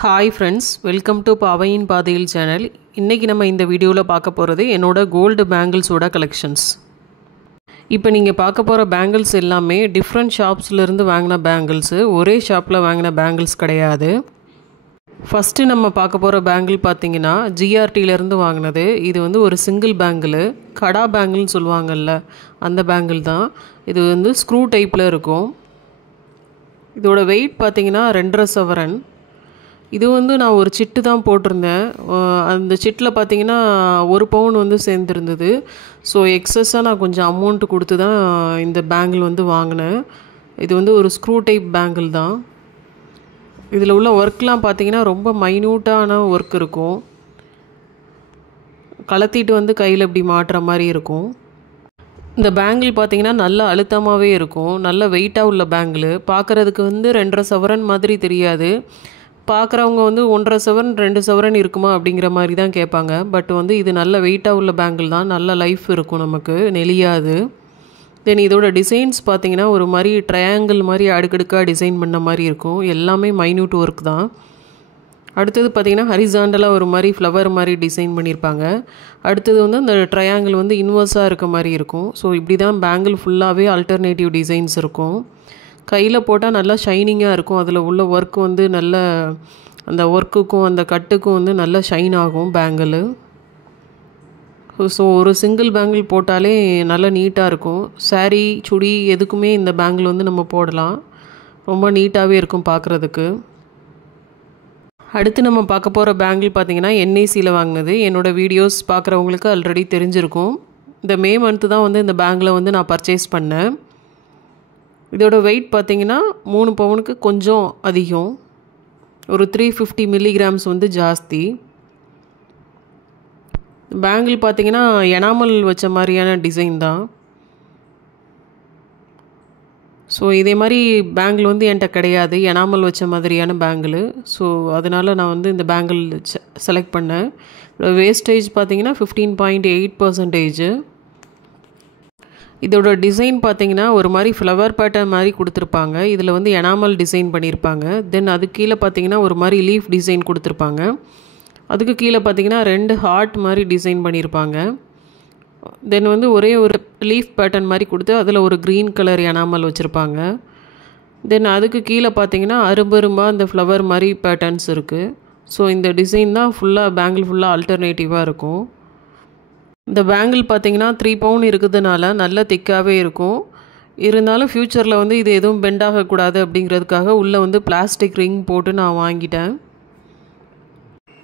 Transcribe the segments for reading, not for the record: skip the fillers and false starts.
Hi friends, welcome to Pavayin Padhil channel. இன்னைக்கு நம்ம இந்த வீடியோல பார்க்க போறது என்னோட கோல்ட் பேங்கிள்ஸ் ஓட கலெக்ஷன்ஸ். இப்போ நீங்க பார்க்க போற பேங்கிள்ஸ் எல்லாமே டிஃபரண்ட் ஷாப்ஸ்ல இருந்து வாங்குன பேங்கிள்ஸ், ஒரே ஷாப்ல வாங்குன பேங்கிள்ஸ் கிடையாது. ஃபர்ஸ்ட் நம்ம பார்க்க போற பேங்கிள் பாத்தீங்கன்னா GRT ல இருந்து வாங்குனது. இது வந்து ஒரு சிங்கிள் பேங்கிள், கடா பேங்கிள்னு சொல்வாங்கல்ல, அந்த பேங்கிள் தான். இது வந்து ஸ்க்ரூ டைப்ல இருக்கும். இதோட weight பாத்தீங்கன்னா 2.5 சவரன். இது வந்து நான் ஒரு சிட்டு தான் போட்டிருந்தேன். அந்த சிட்டில் பார்த்தீங்கன்னா 1 பவுன் வந்து சேர்ந்துருந்தது. ஸோ எக்ஸஸாக நான் கொஞ்சம் அமௌண்ட் கொடுத்து தான் இந்த பேங்கிள் வந்து வாங்கினேன். இது வந்து ஒரு ஸ்க்ரூ டைப் பேங்கிள் தான். இதில் உள்ள ஒர்க்லாம் பார்த்தீங்கன்னா ரொம்ப மைன்யூட்டான ஒர்க் இருக்கும். கலத்திட்டு வந்து கையில் இப்படி மாட்டுற மாதிரி இருக்கும். இந்த பேங்கிள் பார்த்தீங்கன்னா நல்ல அழுத்தமாகவே இருக்கும். நல்ல வெயிட்டாக உள்ள பேங்கிள். பார்க்குறதுக்கு வந்து 2.5 சவரன் மாதிரி தெரியாது. பார்க்குறவங்க வந்து 1.5 சவரன் 2 சவரன் இருக்குமா அப்படிங்கிற மாதிரி தான் கேட்பாங்க. பட் வந்து இது நல்ல வெயிட்டாக உள்ள பேங்கிள் தான். நல்ல லைஃப் இருக்கும், நமக்கு நெளியாது. தென் இதோட டிசைன்ஸ் பார்த்தீங்கன்னா ஒரு மாதிரி ட்ரையாங்கிள் மாதிரி அடுக்கடுக்காக டிசைன் பண்ண மாதிரி இருக்கும். எல்லாமே மைன்யூட் ஒர்க் தான். அடுத்தது பார்த்தீங்கன்னா ஹரிசாண்டலாக ஒரு மாதிரி ஃப்ளவர் மாதிரி டிசைன் பண்ணியிருப்பாங்க. அடுத்தது வந்து அந்த ட்ரையாங்கிள் வந்து இன்வர்ஸாக இருக்க மாதிரி இருக்கும். ஸோ இப்படி தான் பேங்கிள் ஃபுல்லாகவே ஆல்டர்னேட்டிவ் டிசைன்ஸ் இருக்கும். கையில் போட்டால் நல்லா ஷைனிங்காக இருக்கும். அதில் உள்ள ஒர்க் வந்து நல்ல அந்த ஒர்க்குக்கும் அந்த கட்டுக்கும் வந்து நல்லா ஷைன் ஆகும் பேங்கிள். ஸோ ஒரு சிங்கிள் பேங்கிள் போட்டாலே நல்லா நீட்டாக இருக்கும். சாரீ சுடி எதுக்குமே இந்த பேங்கிள் வந்து நம்ம போடலாம். ரொம்ப நீட்டாகவே இருக்கும் பார்க்குறதுக்கு. அடுத்து நம்ம பார்க்க போகிற பேங்கிள் பார்த்திங்கன்னா NICயில் வாங்கினது. என்னோடய வீடியோஸ் பார்க்குறவங்களுக்கு ஆல்ரெடி தெரிஞ்சிருக்கும். இந்த மே மந்த்து தான் வந்து இந்த பேங்கில் வந்து நான் பர்ச்சேஸ் பண்ணேன். இதோட வெயிட் பார்த்திங்கன்னா 3 பவுனுக்கு கொஞ்சம் அதிகம். ஒரு 350 மில்லிகிராம்ஸ் வந்து ஜாஸ்தி. பேங்கிள் பார்த்திங்கன்னா எனாமல் வச்ச மாதிரியான டிசைன் தான். ஸோ இதே மாதிரி பேங்கிள் வந்து என்கிட்ட கிடையாது, எனாமல் வச்ச மாதிரியான பேங்கிள். ஸோ அதனால் நான் வந்து இந்த பேங்கிள் செலக்ட் பண்ணேன். வேஸ்டேஜ் பார்த்திங்கன்னா 15.8%. இதோட டிசைன் பார்த்தீங்கன்னா ஒரு மாதிரி ஃப்ளவர் பேட்டர்ன் மாதிரி கொடுத்துருப்பாங்க. இதில் வந்து எனாமல் டிசைன் பண்ணியிருப்பாங்க. தென் அதுக்கு கீழே பார்த்தீங்கன்னா ஒரு மாதிரி லீஃப் டிசைன் கொடுத்துருப்பாங்க. அதுக்கு கீழே பார்த்தீங்கன்னா 2 ஹார்ட் மாதிரி டிசைன் பண்ணியிருப்பாங்க. தென் வந்து ஒரே ஒரு லீஃப் பேட்டர்ன் மாதிரி கொடுத்து அதில் ஒரு க்ரீன் கலர் எனாமல் வச்சுருப்பாங்க. தென் அதுக்கு கீழே பார்த்தீங்கன்னா அரும்பரும்பாக இந்த ஃப்ளவர் மாதிரி பேட்டர்ன்ஸ் இருக்குது. ஸோ இந்த டிசைன் தான் ஃபுல்லாக பேங்கிள் ஃபுல்லாக ஆல்டர்னேட்டிவாக இருக்கும். இந்த பேங்கிள் பார்த்தீங்கன்னா 3 பவுன் இருக்கிறதுனால நல்ல திக்காகவே இருக்கும். இருந்தாலும் ஃப்யூச்சரில் வந்து இது எதுவும் பெண்ட் ஆகக்கூடாது அப்படிங்கிறதுக்காக உள்ளே வந்து பிளாஸ்டிக் ரிங் போட்டு நான் வாங்கிட்டேன்.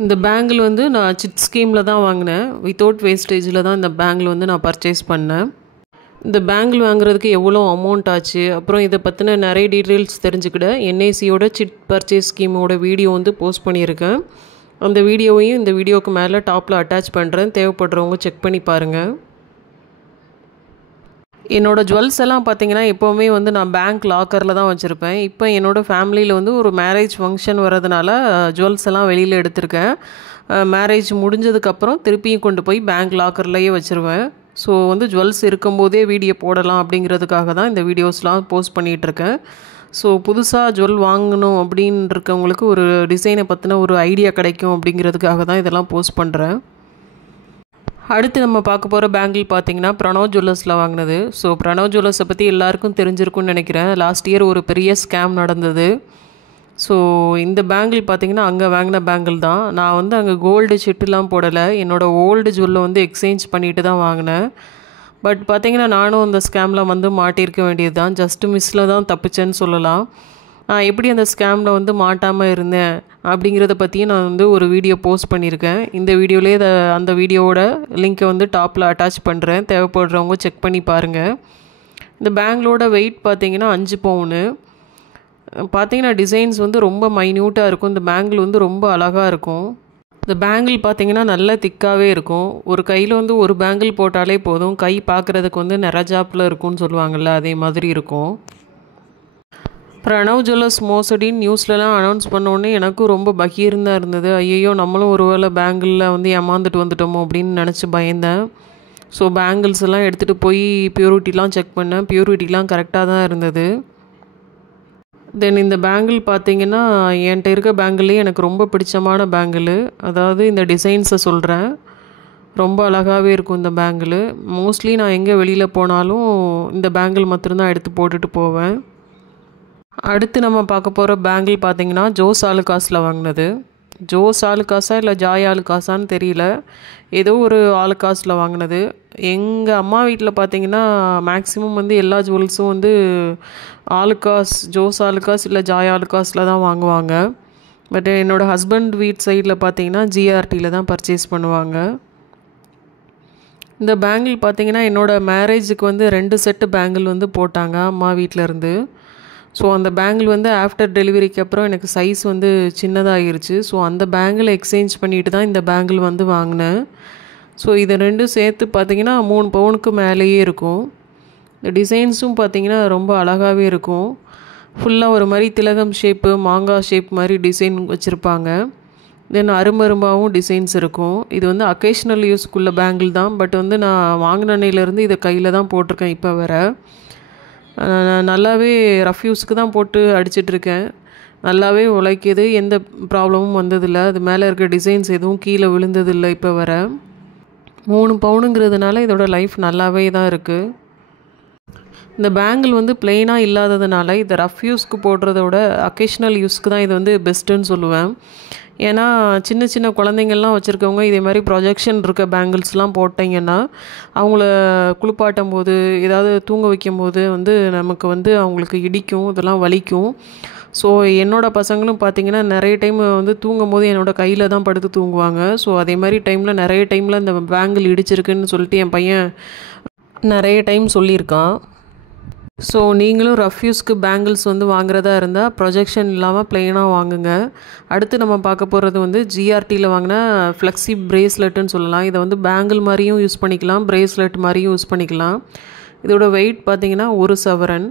இந்த பேங்கிள் வந்து நான் சிட் ஸ்கீமில் தான் வாங்கினேன். வித்தவுட் வேஸ்டேஜில் தான் இந்த பேங்கிள் வந்து நான் பர்ச்சேஸ் பண்ணேன். இந்த பேங்கிள் வாங்குறதுக்கு எவ்வளோ அமௌண்ட் ஆச்சு, அப்புறம் இதை பற்றின நிறைய டீட்டெயில்ஸ் தெரிஞ்சுக்கிட NICயோட சிட் பர்ச்சேஸ் ஸ்கீமோட வீடியோ வந்து போஸ்ட் பண்ணியிருக்கேன். அந்த வீடியோவையும் இந்த வீடியோவுக்கு மேலே டாப்பில் அட்டாச் பண்ணுறேன். தேவைப்படுறவங்க செக் பண்ணி பாருங்கள். என்னோடய ஜுவல்ஸ் எல்லாம் பார்த்திங்கன்னா எப்போவுமே வந்து நான் பேங்க் லாக்கரில் தான் வச்சுருப்பேன். இப்போ என்னோடய ஃபேமிலியில் வந்து ஒரு மேரேஜ் ஃபங்க்ஷன் வரதுனால ஜுவல்ஸ் எல்லாம் வெளியில் எடுத்திருக்கேன். மேரேஜ் முடிஞ்சதுக்கப்புறம் திருப்பியும் கொண்டு போய் பேங்க் லாக்கர்லேயே வச்சுருவேன். ஸோ வந்து ஜுவல்ஸ் இருக்கும்போதே வீடியோ போடலாம் அப்படிங்கிறதுக்காக தான் இந்த வீடியோஸ்லாம் போஸ்ட் பண்ணிகிட்ருக்கேன். ஸோ புதுசாக ஜுவல் வாங்கணும் அப்படின்னு இருக்கவங்களுக்கு ஒரு டிசைனை பற்றின ஒரு ஐடியா கிடைக்கும் அப்படிங்கிறதுக்காக தான் இதெல்லாம் போஸ்ட் பண்ணுறேன். அடுத்து நம்ம பார்க்க போகிற பேங்கிள் பார்த்திங்கன்னா பிரணவ் ஜுவல்லர்ஸில் வாங்கினது. ஸோ பிரணவ் ஜுவல்லர்ஸை பற்றி எல்லாருக்கும் தெரிஞ்சிருக்குன்னு நினைக்கிறேன். லாஸ்ட் இயர் ஒரு பெரிய ஸ்கேம் நடந்தது. ஸோ இந்த பேங்கிள் பார்த்திங்கன்னா அங்கே வாங்கின பேங்கிள் தான். நான் வந்து அங்கே கோல்டு சிட்டுலாம் போடலை. என்னோடய ஓல்டு ஜுவல்லை வந்து எக்ஸ்சேஞ்ச் பண்ணிட்டு தான் வாங்கினேன். பட் பார்த்திங்கன்னா நானும் அந்த ஸ்கேமில் வந்து மாட்டியிருக்க வேண்டியது தான். ஜஸ்ட்டு மிஸ்ஸில் தான் தப்பிச்சேன்னு சொல்லலாம். நான் எப்படி அந்த ஸ்கேமில் வந்து மாட்டாமல் இருந்தேன் அப்படிங்கிறத பற்றியும் நான் வந்து ஒரு வீடியோ போஸ்ட் பண்ணியிருக்கேன். இந்த வீடியோலேயே அந்த வீடியோவோட லிங்க்கை வந்து டாப்பில் அட்டாச் பண்ணுறேன். தேவைப்படுறவங்க செக் பண்ணி பாருங்கள். இந்த பேங்கிளோட வெயிட் பார்த்திங்கன்னா 5 பவுனு. பார்த்திங்கன்னா டிசைன்ஸ் வந்து ரொம்ப மைன்யூட்டாக இருக்கும். இந்த பேங்கிள் வந்து ரொம்ப அழகாக இருக்கும். இந்த பேங்கிள் பார்த்திங்கன்னா நல்லா திக்காகவே இருக்கும். ஒரு கையில் வந்து ஒரு பேங்கிள் போட்டாலே போதும், கை பார்க்குறதுக்கு வந்து நிறஜாப்பில் இருக்கும்னு சொல்லுவாங்கள்ல, அதே மாதிரி இருக்கும். பிரணவ் ஜுவல்லர்ஸ் மோசடின்னு நியூஸ்லலாம் அனௌன்ஸ் பண்ணோடனே எனக்கும் ரொம்ப பகீர்ந்தாக இருந்தது. ஐயோ நம்மளும் ஒரு வேளை பேங்கிளில் வந்து ஏமாந்துட்டு வந்துட்டோமோ அப்படின்னு நினச்சி பயந்தேன். ஸோ பேங்கிள்ஸ் எல்லாம் எடுத்துகிட்டு போய் பியூரிட்டிலாம் செக் பண்ணேன். பியூரிட்டிலாம் கரெக்டாக தான் இருந்தது. தென் இந்த பேங்கிள் பார்த்தீங்கன்னா என்கிட்ட இருக்க பேங்கிள்லேயே எனக்கு ரொம்ப பிடிச்சமான பேங்கிள். அதாவது இந்த டிசைன்ஸை சொல்கிறேன். ரொம்ப அழகாகவே இருக்கும் இந்த பேங்கிள். மோஸ்ட்லி நான் எங்கே வெளியில் போனாலும் இந்த பேங்கிள் மட்டும்தான் எடுத்து போட்டுட்டு போவேன். அடுத்து நம்ம பார்க்க போகிற பேங்கிள் பார்த்தீங்கன்னா ஜோஸ் ஆலுகாஸில் வாங்கினது. ஜோஸ் ஆலுகாஸா இல்லை ஜாய் ஆலுகாஸான்னு தெரியல, ஏதோ ஒரு ஆலுகாஸில் வாங்கினது. எங்கள் அம்மா வீட்டில் பார்த்தீங்கன்னா மேக்ஸிமம் வந்து எல்லா ஜுவல்ஸும் வந்து ஆலுகாஸ், ஜோஸ் ஆலுகாஸ் இல்லை ஜாய் ஆலுகாஸில் தான் வாங்குவாங்க. பட் என்னோடய ஹஸ்பண்ட் வீட் சைடில் பார்த்தீங்கன்னா ஜிஆர்டியில் தான் பர்ச்சேஸ் பண்ணுவாங்க. இந்த பேங்கிள் பார்த்தீங்கன்னா என்னோடய மேரேஜுக்கு வந்து 2 செட்டு பேங்கிள் வந்து போட்டாங்க அம்மா வீட்டிலேருந்து. ஸோ அந்த பேங்கிள் வந்து ஆஃப்டர் டெலிவரிக்கு அப்புறம் எனக்கு சைஸ் வந்து சின்னதாகிருச்சு. ஸோ அந்த பேங்கிள் எக்ஸ்சேஞ்ச் பண்ணிட்டு தான் இந்த பேங்கிள் வந்து வாங்கினேன். ஸோ இது 2 சேர்த்து பார்த்திங்கன்னா 3 பவுனுக்கு மேலேயே இருக்கும். இந்த டிசைன்ஸும் பார்த்திங்கன்னா ரொம்ப அழகாகவே இருக்கும். ஃபுல்லாக ஒரு மாதிரி திலகம் ஷேப்பு, மாங்காய் ஷேப் மாதிரி டிசைன் வச்சுருப்பாங்க. தென் அரும்பரும்பாகவும் டிசைன்ஸ் இருக்கும். இது வந்து அக்கேஷ்னல் யூஸ்க்குள்ள பேங்கிள் தான். பட் வந்து நான் வாங்கின அன்னையிலேருந்து இதை கையில் தான் போட்டிருக்கேன். இப்போ வர நல்லாவே ரஃப் யூஸ்க்கு தான் போட்டு அடிச்சிட்ருக்கேன். நல்லாவே உழைக்கிது, எந்த ப்ராப்ளமும் வந்ததில்லை. அது மேலே இருக்க டிசைன்ஸ் எதுவும் கீழே விழுந்ததில்லை. இப்போ வர 3 பவுனுங்கிறதுனால இதோட லைஃப் நல்லாவே தான் இருக்குது. இந்த பேங்கிள் வந்து பிளெயினாக இல்லாததுனால இதை ரஃப் யூஸ்க்கு போடுறதோட அக்கேஷ்னல் யூஸ்க்கு தான் இது வந்து பெஸ்ட்டுன்னு சொல்லுவேன். ஏன்னா சின்ன சின்ன குழந்தைங்கள்லாம் வச்சுருக்கவங்க இதே மாதிரி ப்ரொஜெக்ஷன் இருக்க பேங்கிள்ஸ்லாம் போட்டிங்கன்னா அவங்கள குளிப்பாட்டும் போது, ஏதாவது தூங்க வைக்கும் போது வந்து நமக்கு வந்து அவங்களுக்கு இடிக்கும், இதெல்லாம் வலிக்கும். ஸோ என்னோடய பசங்களும் பார்த்திங்கன்னா நிறைய டைம் வந்து தூங்கும் போது என்னோடய கையில் தான் படுத்து தூங்குவாங்க. ஸோ அதே மாதிரி டைமில் நிறைய டைமில் இந்த பேங்கிள் இடிச்சிருக்குன்னு சொல்லிட்டு என் பையன் நிறைய டைம் சொல்லியிருக்கான். ஸோ நீங்களும் ரஃப் யூஸ்க்கு பேங்கிள்ஸ் வந்து வாங்குறதா இருந்தால் ப்ரொஜெக்ஷன் இல்லாமல் ப்ளெயினாக வாங்குங்க. அடுத்து நம்ம பார்க்க போகிறது வந்து ஜிஆர்டியில் வாங்கின ஃப்ளெக்ஸி பிரேஸ்லெட்டுன்னு சொல்லலாம். இதை வந்து பேங்கிள் மாதிரியும் யூஸ் பண்ணிக்கலாம், பிரேஸ்லெட் மாதிரியும் யூஸ் பண்ணிக்கலாம். இதோட வெயிட் பார்த்திங்கன்னா 1 சவரன்.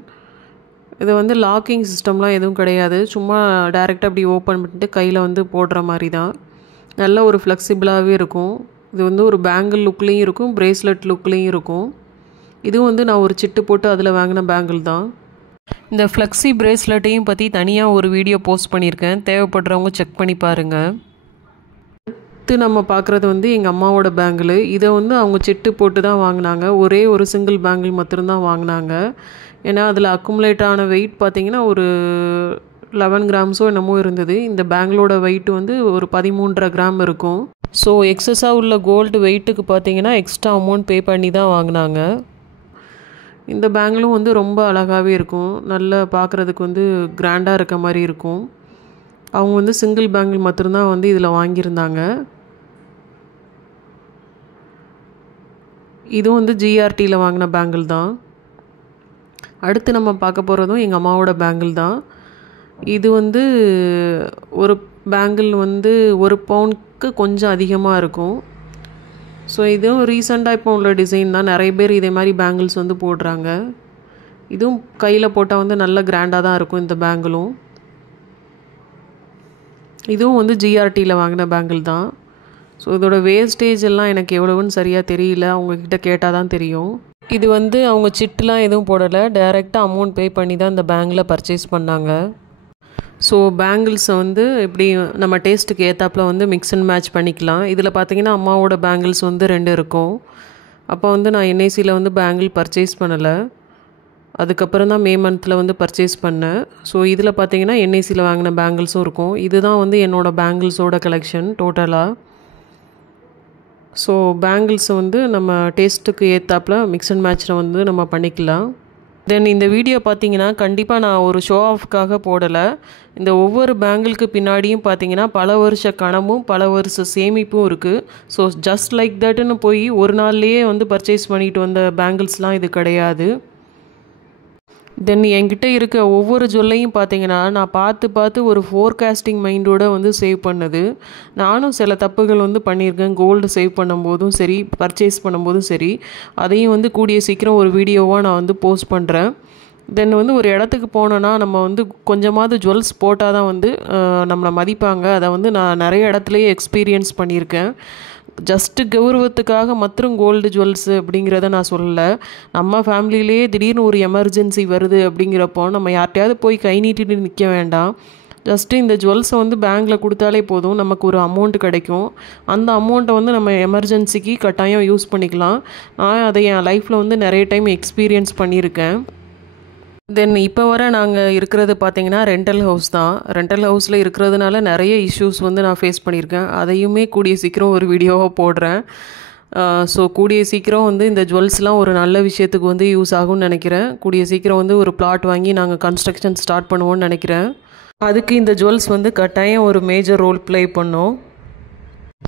இது வந்து லாக்கிங் சிஸ்டம்லாம் எதுவும் கிடையாது. சும்மா டைரெக்டாக அப்படி ஓப்பன் பண்ணிட்டு கையில் வந்து போடுற மாதிரி தான். நல்ல ஒரு ஃப்ளெக்சிபிளாகவே இருக்கும். இது வந்து ஒரு பேங்கிள் லுக்லேயும் இருக்கும், பிரேஸ்லெட் லுக்லேயும் இருக்கும். இதுவும் வந்து நான் ஒரு சிட்டு போட்டு அதில் வாங்கின பேங்கிள் தான். இந்த ஃப்ளெக்ஸி பிரேஸ்லெட்டையும் பற்றி தனியாக ஒரு வீடியோ போஸ்ட் பண்ணியிருக்கேன், தேவைப்படுறவங்க செக் பண்ணி பாருங்கள். அடுத்து நம்ம பார்க்குறது வந்து எங்கள் அம்மாவோட பேங்கிள். இதை வந்து அவங்க சிட்டு போட்டு தான் வாங்கினாங்க. ஒரே ஒரு சிங்கிள் பேங்கிள் மட்டும்தான் வாங்கினாங்க. ஏன்னா அதில் அக்குமுலேட் ஆன வெயிட் பார்த்திங்கன்னா ஒரு 11 கிராம்ஸோ என்னமோ இருந்தது. இந்த பேங்கிளோட வெயிட் வந்து ஒரு 13.5 கிராம் இருக்கும். ஸோ எக்ஸஸாக உள்ள கோல்டு வெயிட்டுக்கு பார்த்திங்கன்னா எக்ஸ்ட்ரா அமௌண்ட் பே பண்ணி தான் வாங்கினாங்க. இந்த பேங்கிளும் வந்து ரொம்ப அழகாகவே இருக்கும். நல்லா பார்க்குறதுக்கு வந்து கிராண்டாக இருக்க மாதிரி இருக்கும். அவங்க வந்து சிங்கிள் பேங்கிள் மட்டும்தான் வந்து இதில் வாங்கியிருந்தாங்க. இதுவும் வந்து ஜிஆர்டியில் வாங்கின பேங்கிள் தான். அடுத்து நம்ம பார்க்க போகிறதும் எங்கள் அம்மாவோட பேங்கிள் தான். இது வந்து ஒரு பேங்கிள் வந்து 1 பவுனுக்கு கொஞ்சம் அதிகமாக இருக்கும். ஸோ இதுவும் ரீசெண்டாக இப்போ உள்ள டிசைன் தான். நிறைய பேர் இதே மாதிரி பேங்கிள்ஸ் வந்து போடுறாங்க. இதுவும் கையில் போட்டால் வந்து நல்ல கிராண்டாக தான் இருக்கும் இந்த பேங்கிளும். இதுவும் வந்து ஜிஆர்டியில் வாங்கின பேங்கிள் தான். ஸோ இதோட வேஸ்டேஜ் எல்லாம் எனக்கு எவ்வளவுன்னு சரியாக தெரியல, அவங்கக்கிட்ட கேட்டால் தான் தெரியும். இது வந்து அவங்க சிட்டுலாம் எதுவும் போடலை, டைரெக்டாக அமௌண்ட் பே பண்ணி தான் இந்த பேங்கில் பர்ச்சேஸ் பண்ணாங்க. ஸோ பேங்கிள்ஸை வந்து இப்படி நம்ம டேஸ்ட்டுக்கு ஏற்றாப்புல வந்து மிக்ஸ் அண்ட் மேட்ச் பண்ணிக்கலாம். இதில் பார்த்திங்கன்னா அம்மாவோட பேங்கிள்ஸ் வந்து 2 இருக்கும். அப்போ வந்து நான் என்ஐசியில் வந்து பேங்கிள் பர்ச்சேஸ் பண்ணலை, அதுக்கப்புறம் தான் மே மந்தில் வந்து பர்ச்சேஸ் பண்ணேன். ஸோ இதில் பார்த்திங்கன்னா என்ஐசியில் வாங்கின பேங்கிள்ஸும் இருக்கும். இதுதான் வந்து என்னோடய பேங்கிள்ஸோட கலெக்ஷன் டோட்டலாக. ஸோ பேங்கிள்ஸை வந்து நம்ம டேஸ்ட்டுக்கு ஏற்றாப்புல மிக்ஸ் அண்ட் மேட்ச்சில் வந்து நம்ம பண்ணிக்கலாம். தென் இந்த வீடியோ பார்த்தீங்கன்னா கண்டிப்பாக நான் ஒரு ஷோ ஆஃப்காக போடலை. இந்த ஒவ்வொரு பேங்கிளுக்கு பின்னாடியும் பார்த்தீங்கன்னா பல வருஷ கனமும் பல வருஷ சேமிப்பும் இருக்குது. ஸோ ஜஸ்ட் லைக் தட்னு போய் ஒரு நாள்லேயே வந்து பர்ச்சேஸ் பண்ணிட்டு வந்த பேங்கிள்ஸ்லாம் இது கிடையாது. தென் என்கிட்ட இருக்க ஒவ்வொரு ஜுவல்லையும் பார்த்தீங்கன்னா நான் பார்த்து ஒரு ஃபோர்காஸ்டிங் மைண்டோடு வந்து சேவ் பண்ணது. நானும் சில தப்புகள் வந்து பண்ணியிருக்கேன். கோல்டு சேவ் பண்ணும்போதும் சரி, பர்ச்சேஸ் பண்ணும்போதும் சரி, அதையும் வந்து கூடிய சீக்கிரம் ஒரு வீடியோவாக நான் வந்து போஸ்ட் பண்ணுறேன். தென் வந்து ஒரு இடத்துக்கு போனோன்னா நம்ம வந்து கொஞ்சமாவது ஜுவல்ஸ் போட்டால் தான் வந்து நம்மளை மதிப்பாங்க. அதை வந்து நான் நிறைய இடத்துலையே எக்ஸ்பீரியன்ஸ் பண்ணியிருக்கேன். ஜஸ்ட்டு கௌரவத்துக்காக மற்றும் கோல்டு ஜுவல்ஸு அப்படிங்கிறத நான் சொல்லலை. நம்ம ஃபேமிலியிலேயே திடீர்னு ஒரு எமர்ஜென்சி வருது அப்படிங்கிறப்போ நம்ம யார்கிட்டையாவது போய் கை நீட்டிட்டு நிற்க வேண்டாம். ஜஸ்ட்டு இந்த ஜுவல்ஸை வந்து பேங்க்கில் கொடுத்தாலே போதும், நமக்கு ஒரு அமௌண்ட் கிடைக்கும். அந்த அமௌண்ட்டை வந்து நம்ம எமர்ஜென்சிக்கு கட்டாயம் யூஸ் பண்ணிக்கலாம். நான் அதை என் லைஃப்பில் வந்து நிறைய டைம் எக்ஸ்பீரியன்ஸ் பண்ணியிருக்கேன். தென் இப்போ வர நாங்கள் இருக்கிறது பார்த்திங்கன்னா ரெண்டல் ஹவுஸ் தான். ரெண்டல் ஹவுஸில் இருக்கிறதுனால நிறைய இஷ்யூஸ் வந்து நான் ஃபேஸ் பண்ணியிருக்கேன். அதையுமே கூடிய சீக்கிரம் ஒரு வீடியோவாக போடுறேன். ஸோ கூடிய சீக்கிரம் வந்து இந்த ஜுவல்ஸ்லாம் ஒரு நல்ல விஷயத்துக்கு வந்து யூஸ் ஆகும்னு நினைக்கிறேன். கூடிய சீக்கிரம் வந்து ஒரு பிளாட் வாங்கி நாங்கள் கன்ஸ்ட்ரக்ஷன் ஸ்டார்ட் பண்ணுவோம்னு நினைக்கிறேன். அதுக்கு இந்த ஜுவல்ஸ் வந்து கட்டாயம் ஒரு மேஜர் ரோல் ப்ளே பண்ணும்.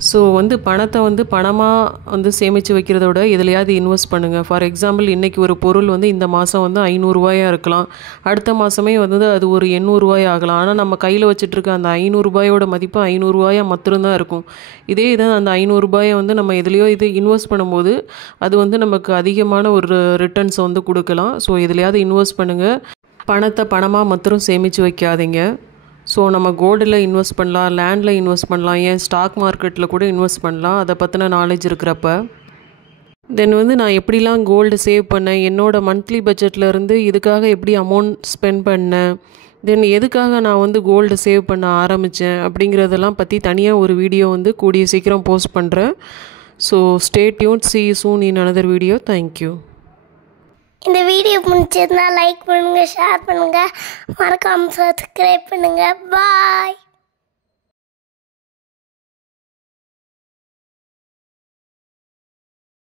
ஸோ வந்து பணத்தை வந்து பணமாக வந்து சேமித்து வைக்கிறத விட எதுலையாவது இன்வெஸ்ட் பண்ணுங்கள். ஃபார் எக்ஸாம்பிள், இன்றைக்கி ஒரு பொருள் வந்து இந்த மாதம் வந்து 500 ரூபாயாக இருக்கலாம், அடுத்த மாதமே வந்து அது ஒரு 800 ரூபாய் ஆகலாம். ஆனால் நம்ம கையில் வச்சுட்ருக்க அந்த 500 ரூபாயோட மதிப்பு 500 ரூபாயாக மட்டும்தான் இருக்கும். இதே இதை அந்த 500 ரூபாயை வந்து நம்ம எதுலையோ இது இன்வெஸ்ட் பண்ணும்போது அது வந்து நமக்கு அதிகமான ஒரு ரிட்டர்ன்ஸை வந்து கொடுக்கலாம். ஸோ எதுலையாவது இன்வெஸ்ட் பண்ணுங்கள். பணத்தை பணமாக மட்டும் சேமித்து வைக்காதீங்க. ஸோ நம்ம கோல்டில் இன்வெஸ்ட் பண்ணலாம், லேண்டில் இன்வெஸ்ட் பண்ணலாம், ஏன் ஸ்டாக் மார்க்கெட்டில் கூட இன்வெஸ்ட் பண்ணலாம், அதை பற்றின நாலேஜ் இருக்கிறப்ப. தென் வந்து நான் எப்படிலாம் கோல்டு சேவ் பண்ணேன், என்னோடய மந்த்லி பட்ஜெட்லேருந்து இதுக்காக எப்படி அமௌண்ட் ஸ்பெண்ட் பண்ணேன், தென் எதுக்காக நான் வந்து கோல்டு சேவ் பண்ண ஆரம்பித்தேன் அப்படிங்கிறதெல்லாம் பற்றி தனியாக ஒரு வீடியோ வந்து கூடிய சீக்கிரம் போஸ்ட் பண்ணுறேன். So stay tuned, see you soon in another video. Thank you. இந்த வீடியோ பிடிச்சிருந்தா லைக் பண்ணுங்கள், ஷேர் பண்ணுங்கள், மறக்காமல் சப்ஸ்கிரைப் பண்ணுங்கள். பாய்.